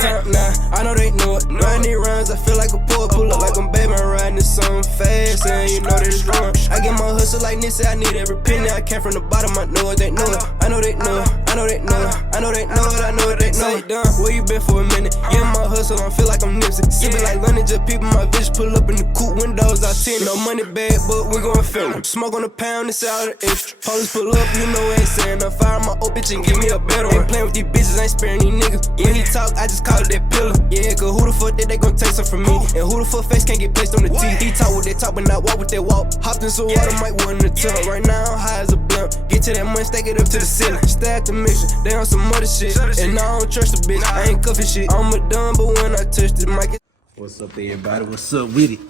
top now, I know they know it. Run these runs, I feel like a poet. Pull up like I'm baby, riding this song fast, and you know that it's wrong. I get my hustle like this, I need every penny. I came from the bottom, I know it, they know it. I know they know it, I know they know it. I know they know it, I know it, they know it. Done, where you been for a minute? Yeah, my hustle, I feel like I'm Nipsey. Sippin' like London, just people my bitch pull up in the coupe, windows out 10. No money bag, but we gon' film. Smoke on the pound, it's out of extra. Police pull up, you know ain't saying I fire my old bitch and give me a better one. Ain't playing with these bitches, ain't sparing these niggas. When he talk, I just call it that pillar. Yeah, cause who the fuck that they gon' take some from me? And who the fuck face can't get placed on the T? He talk with that talk, but not walk with that walk. Hopped in some water, might want in the tub. Right now, I'm high as a blunt. Get to that money, stack it up to the ceiling. Stack the mixture, they on some other shit. And I don't trust the bitch, I ain't cuffin' shit. I'm a dumb, but when I touch the mic, what's up, everybody? What's up with it?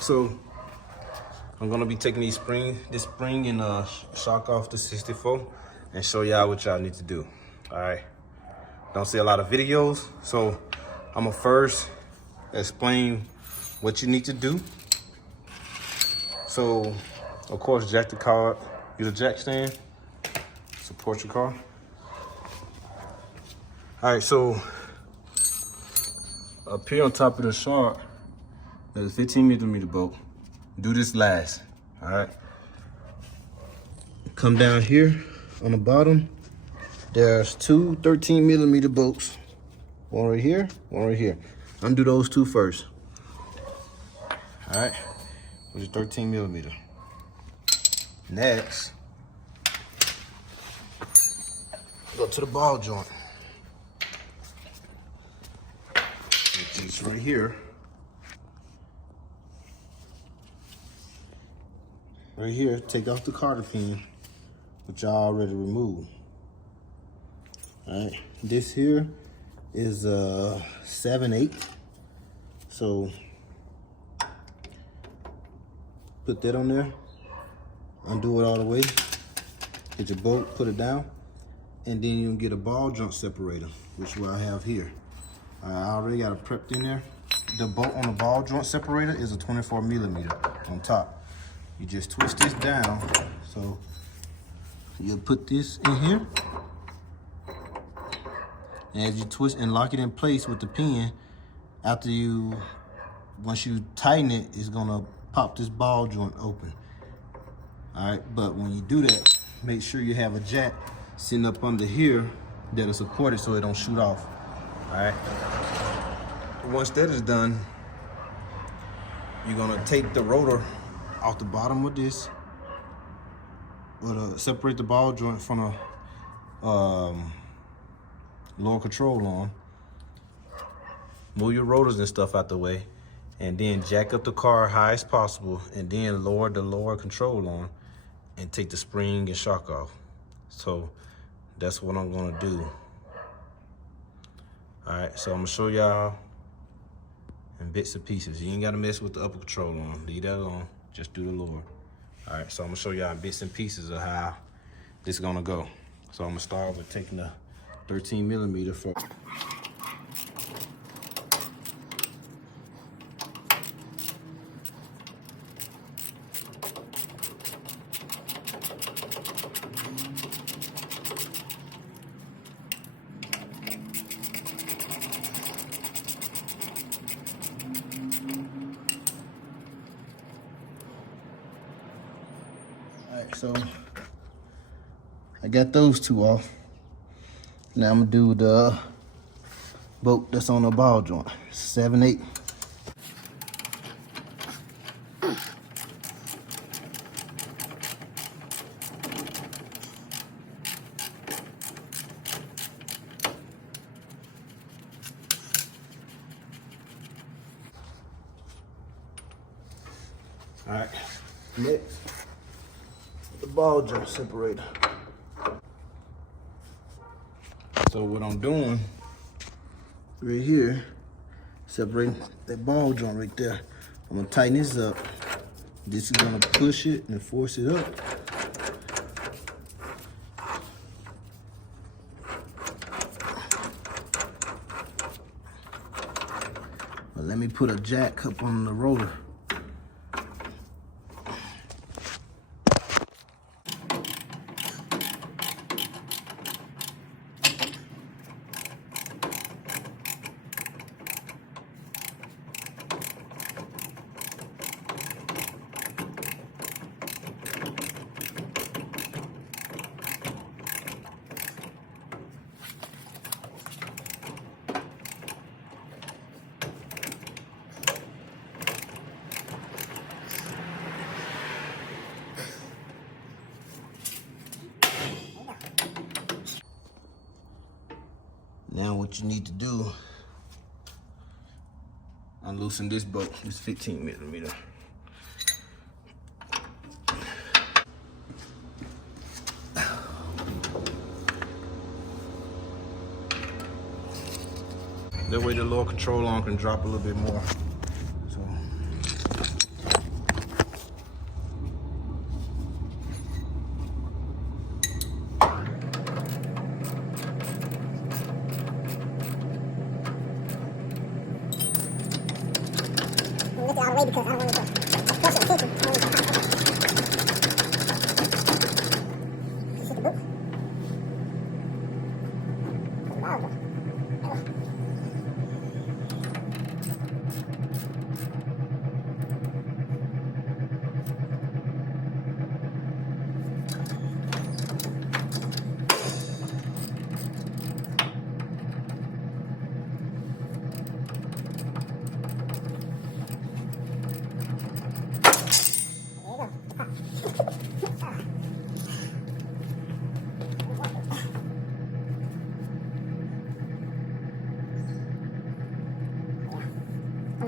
So, I'm gonna be taking this spring and shock off the 64 and show y'all what y'all need to do. All right. Don't see a lot of videos, so I'm gonna first explain what you need to do. So, of course, jack the car, use a jack stand, support your car. All right, so up here on top of the shark, there's a 15mm bolt. Do this last, all right? Come down here on the bottom. There's two 13mm bolts. One right here, one right here. Undo those two first. All right, which is 13mm. Next, go to the ball joint. Which is right here. Right here, take off the carter pin, which I already removed. All right, this here is a 7/8. So put that on there, undo it all the way, get your bolt, put it down, and then you can get a ball joint separator, which what I have here. I already got it prepped in there. The bolt on the ball joint separator is a 24mm on top. You just twist this down, so you'll put this in here. And as you twist and lock it in place with the pin, once you tighten it, it's gonna pop this ball joint open. All right, but when you do that, make sure you have a jack sitting up under here that'll support it so it don't shoot off. All right. Once that is done, you're gonna take the rotor off the bottom of this, separate the ball joint from the lower control arm. Move your rotors and stuff out the way, and then jack up the car high as possible, and then lower the lower control arm and take the spring and shock off. So that's what I'm gonna do. All right, so I'm gonna show y'all in bits and pieces. You ain't gotta mess with the upper control arm. Leave that alone, just do the lower. All right, so I'm gonna show y'all in bits and pieces of how this is gonna go. So I'm gonna start with taking the 13mm for. So I got those two off. Now I'm gonna do the bolt that's on the ball joint, 7/8. All right, next, the ball joint separator. So what I'm doing right here, separating that ball joint right there. I'm gonna tighten this up. This is gonna push it and force it up. But let me put a jack up on the rotor. what you need to do, unloosen this bolt, this 15 millimeter. That way the lower control arm can drop a little bit more. So. Lift it all the way because I don't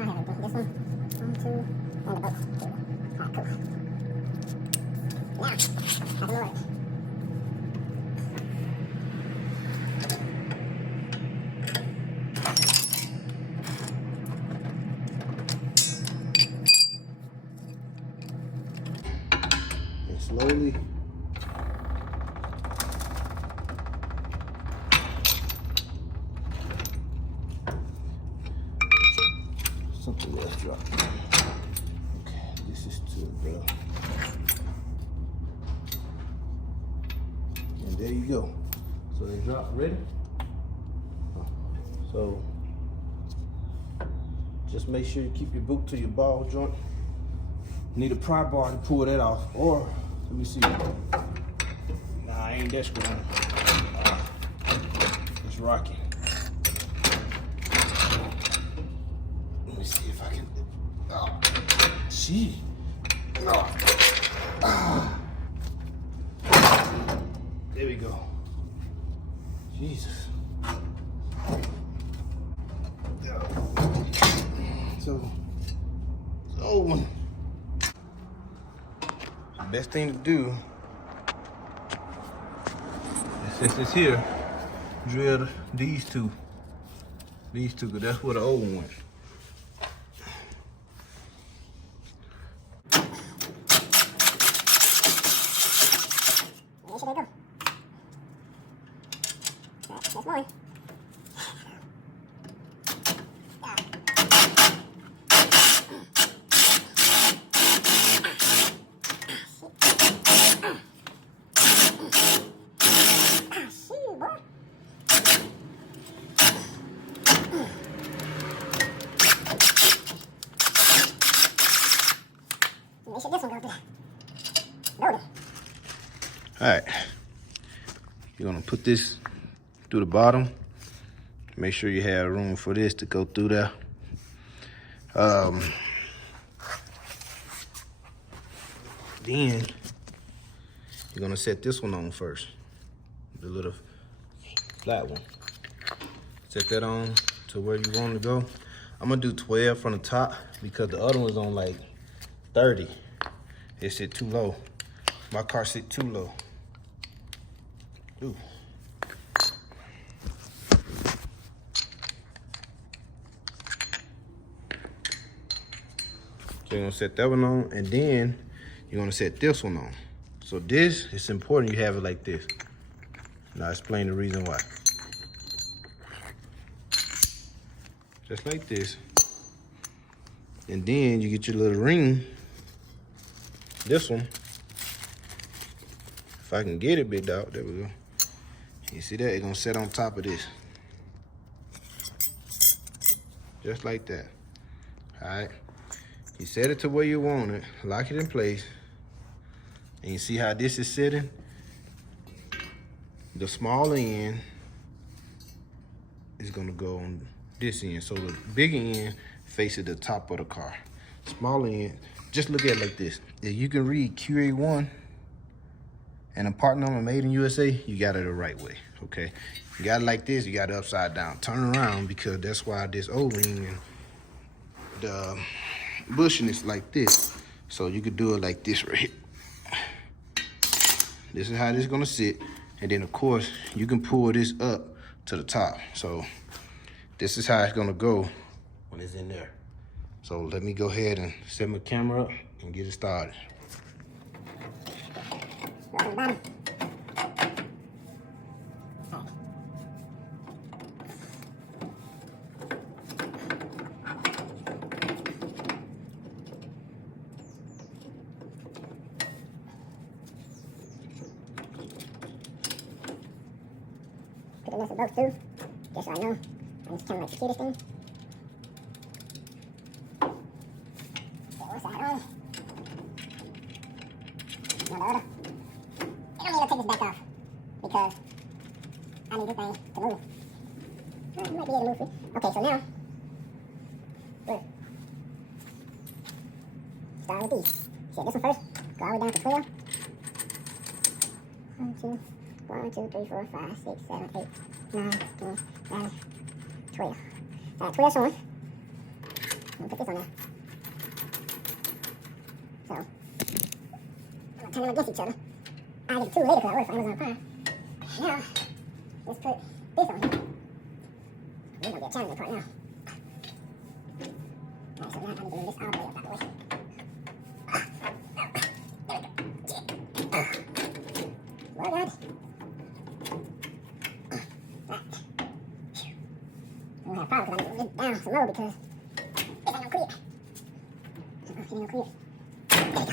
want it to force your attention. I want it to pop. Just hit the boot. And slowly something else dropped. Okay, this is too, bro. And there you go. So they drop ready. So just make sure you keep your boot to your ball joint. Need a pry bar to pull that off, or let me see. Nah, I ain't that screwing. It's rocking. Let me see if I can. Oh, gee. Oh. Ah. There we go. Jesus. So the best thing to do, since it's here, drill these two, because that's where the old one went. There should they go. That's more. Make sure this one goes through. Load it. All right, you're gonna put this through the bottom. Make sure you have room for this to go through there. Then you're gonna set this one on first, the little flat one. Set that on to where you want to go. I'm gonna do 12 from the top because the other one's on like 30. It sit too low. My car sit too low. Ooh. So you're gonna set that one on, and then you're gonna set this one on. So this, it's important you have it like this. Now I'll explain the reason why. Just like this. And then you get your little ring. This one. If I can get it, big dog, there we go. You see that? It's gonna sit on top of this. Just like that. All right. You set it to where you want it, lock it in place. And you see how this is sitting? The small end is gonna go on this end. So the big end faces the top of the car. Small end, just look at it like this. If you can read QA1, and a part number made in USA, you got it the right way, okay? You got it like this, you got it upside down. Turn around, because that's why this O-ring and the bushing is like this. So you could do it like this right here. This is how this is gonna sit. And then of course, you can pull this up to the top. So this is how it's gonna go when it's in there. So let me go ahead and set my camera up and get it started. Put the lesson both through, just so I know. I'm just kind of like secure this thing. Get one side on. No, the other. I don't need to take this back off because I need this thing to move. Well, you might be able to move it. Okay, so now, look. Start with these. See, this one first. Go all the way down to 12. 1, 2, 3, 4, 5, 6, 7, 8, 9, 10, 11, 12. So I have 12 on. I'm gonna put this on there. So, I'm gonna turn them against each other. I'll get the two later because I work for Amazon Prime. Now, let's put this on here. We're gonna get a challenging part now. Alright, so now I need to move this all the way up out the way. Well, God. I'm gonna have a problem because I need to get down some low because this ain't gonna clear. It ain't gonna clear. There we go.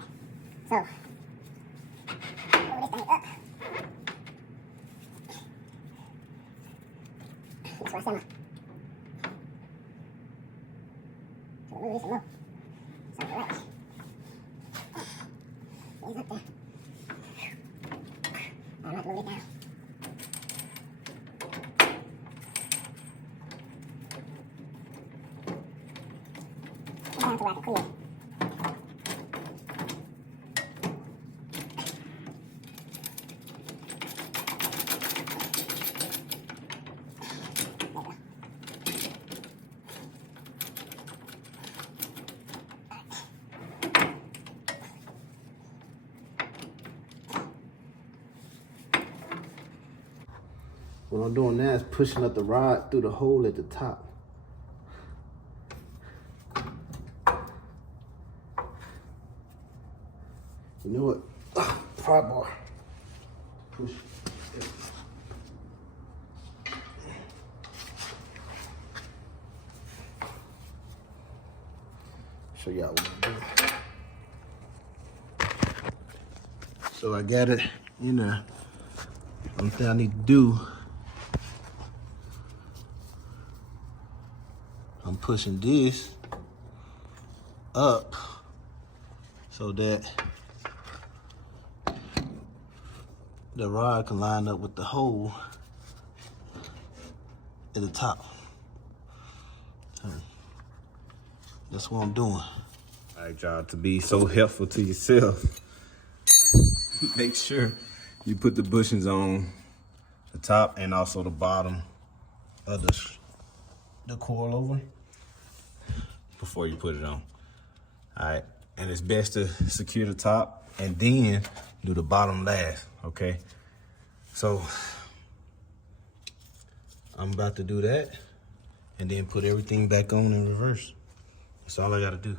Alright, so move this thing up. That's where I set my. So move this low. So right. He's up there. I'm gonna move it down. Down to where I can clear. What I'm doing now is pushing up the rod through the hole at the top. You know what? Pry bar. Push. Show y'all what I'm doing. So I got it in there. One thing I need to do, I'm pushing this up so that the rod can line up with the hole at the top. That's what I'm doing. All right, y'all, to be so helpful to yourself, make sure you put the bushings on the top and also the bottom of the coilover before you put it on. All right, and it's best to secure the top and then do the bottom last, okay? So I'm about to do that and then put everything back on in reverse. That's all I gotta do.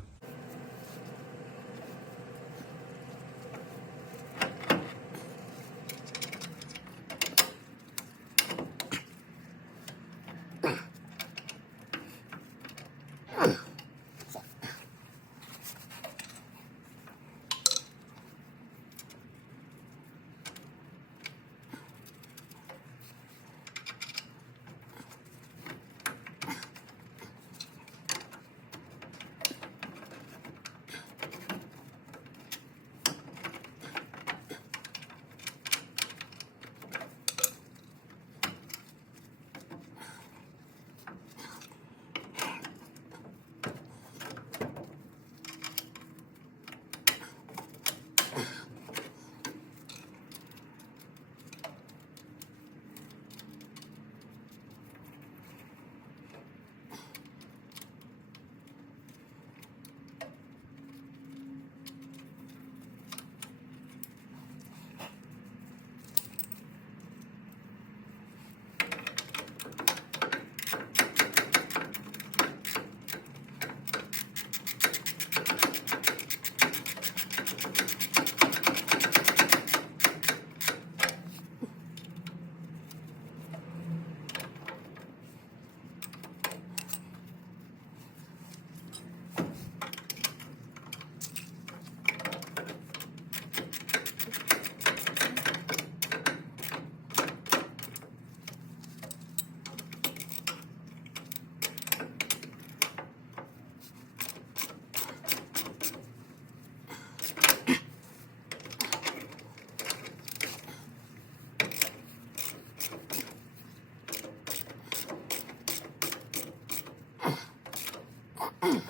Shoot.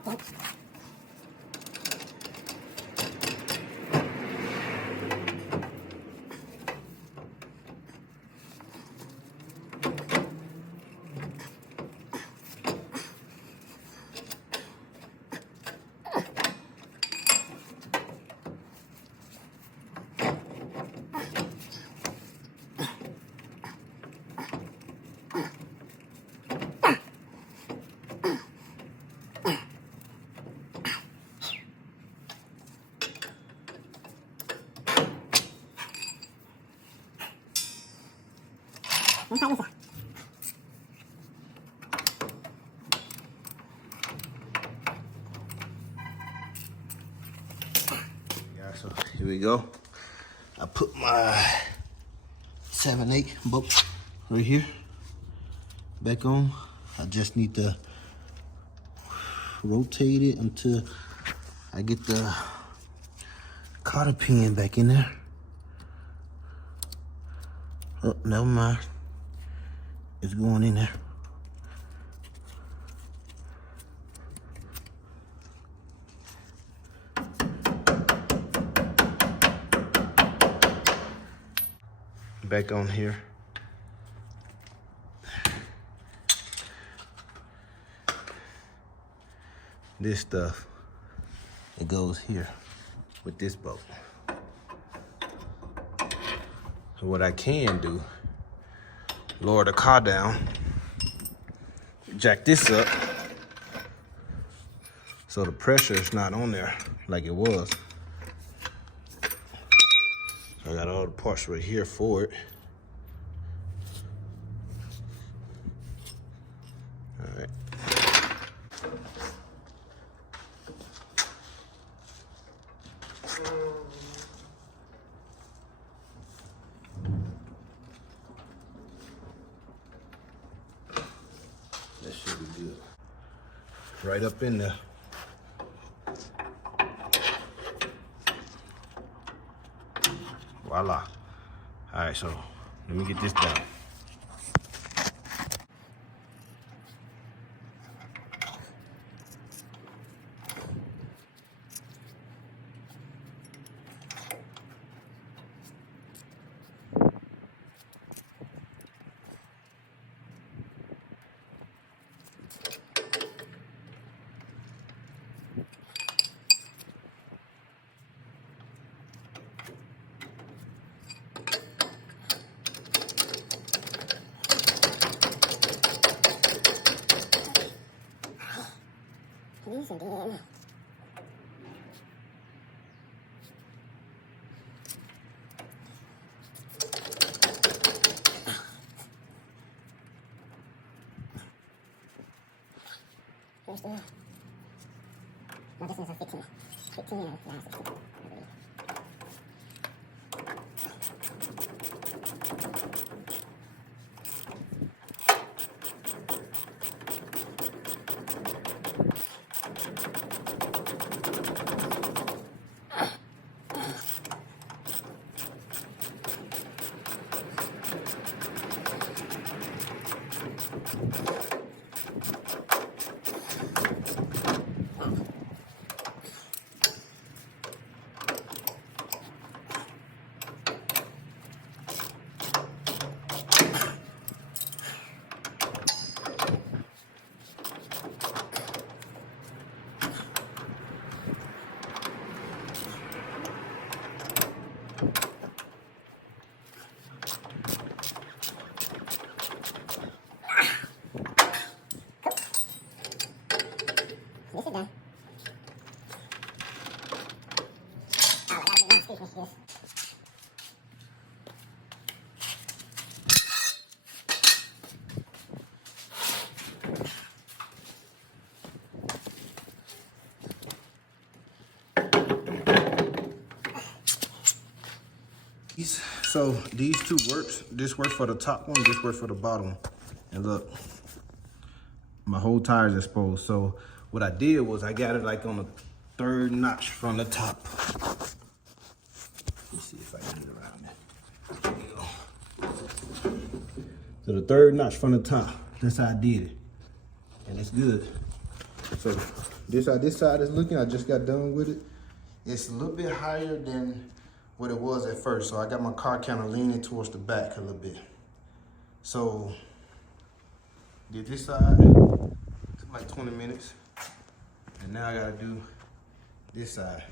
Okay. Yeah, so here we go. I put my 7/8 bolt right here back on. I just need to rotate it until I get the cotter pin back in there. Oh, never mind. It's going in there. Back on here. This stuff, it goes here with this bolt. So what I can do, lower the car down, jack this up, so the pressure is not on there like it was. I got all the parts right here for it. All right. That should be good. Right up in there. Voila. All right, so let me get this done. These again. First one. No, this one's a 15. 15 and now 16. I believe. So these two works. This works for the top one, this works for the bottom. And look, my whole tire is exposed. So what I did was I got it like on the 3rd notch from the top. Let's see if I can get it around there. There we go. So the 3rd notch from the top. That's how I did it. And it's good. So this how this side is looking. I just got done with it. It's a little bit higher than what it was at first. So I got my car kind of leaning towards the back a little bit. So did this side, took like 20 minutes. And now I gotta do this side.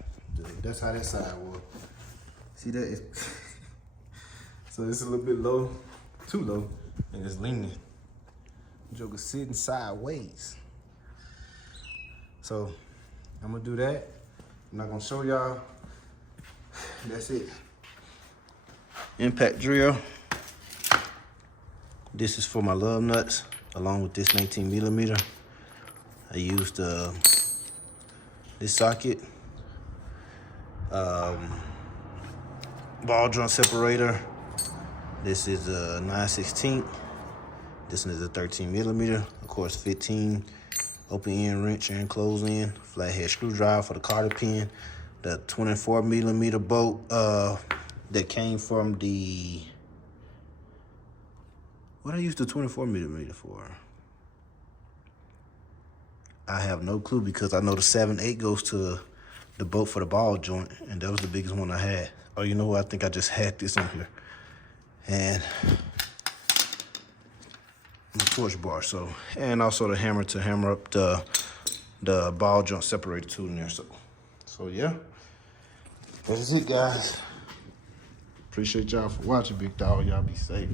That's how that side was. See that? It's so it's a little bit low, too low, and it's leaning. Joker sitting sideways. So I'm gonna do that. I'm not gonna show y'all. That's it. Impact drill. This is for my lug nuts, along with this 19mm. I used this socket, ball joint separator. This is a 9/16. This one is a 13mm. Of course, 15 open end wrench and close end. Flathead screwdriver for the cotter pin. The 24mm bolt that came from the, what I used the 24mm for? I have no clue, because I know the 7/8 goes to the bolt for the ball joint, and that was the biggest one I had. Oh, you know what? I think I just had this on here. And the torch bar, so, and also the hammer to hammer up the ball joint separator tool in there. So yeah, that is it, guys. Appreciate y'all for watching, big dog. Y'all be safe.